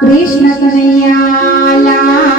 Krishna Kanaiya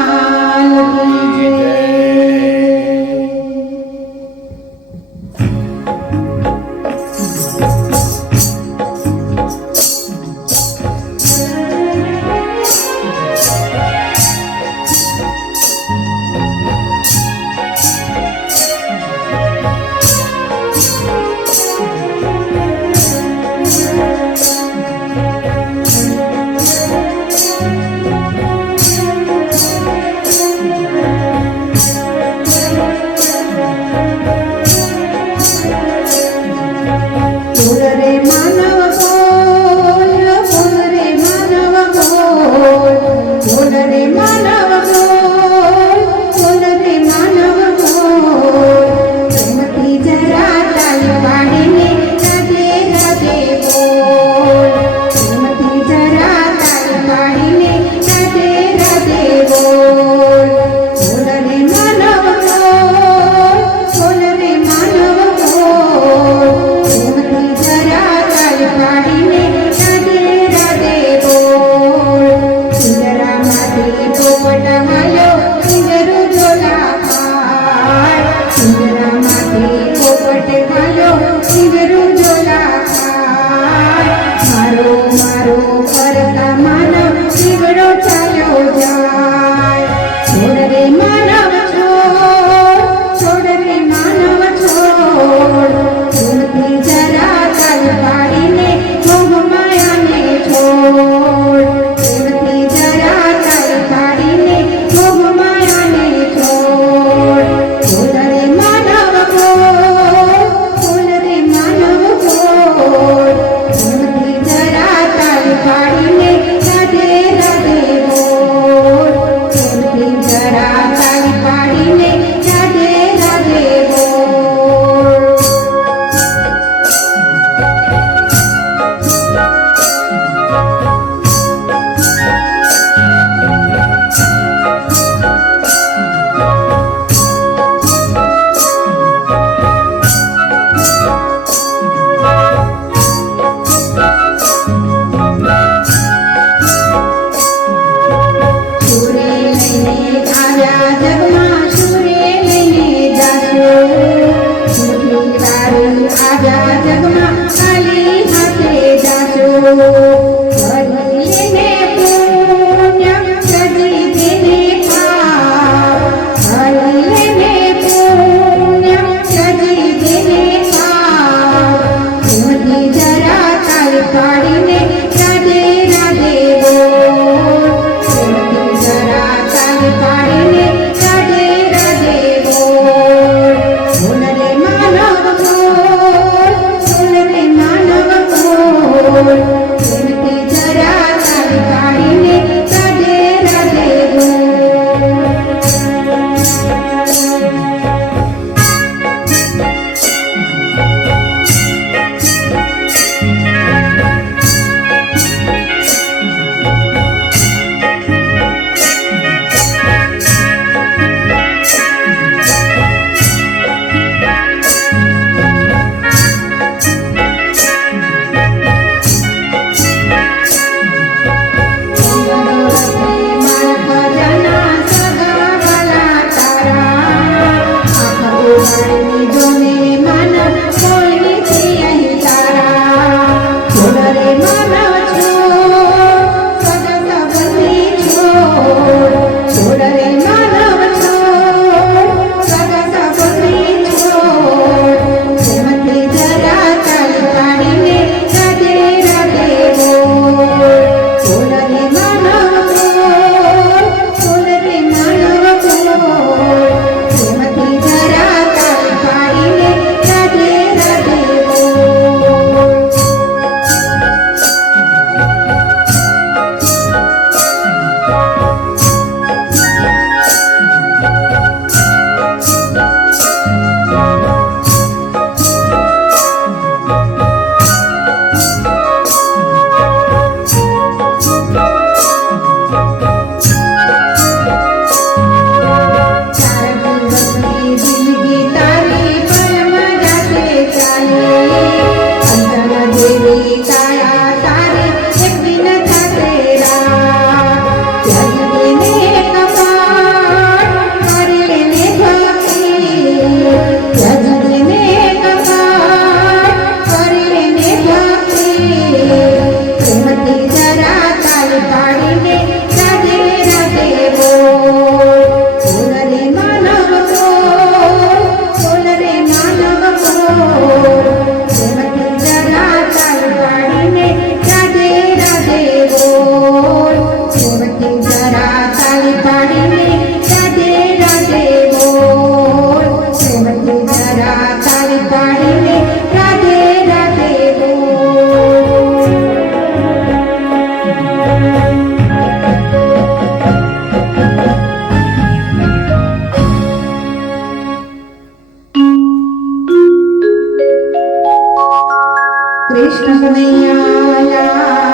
Krishna Kanhaya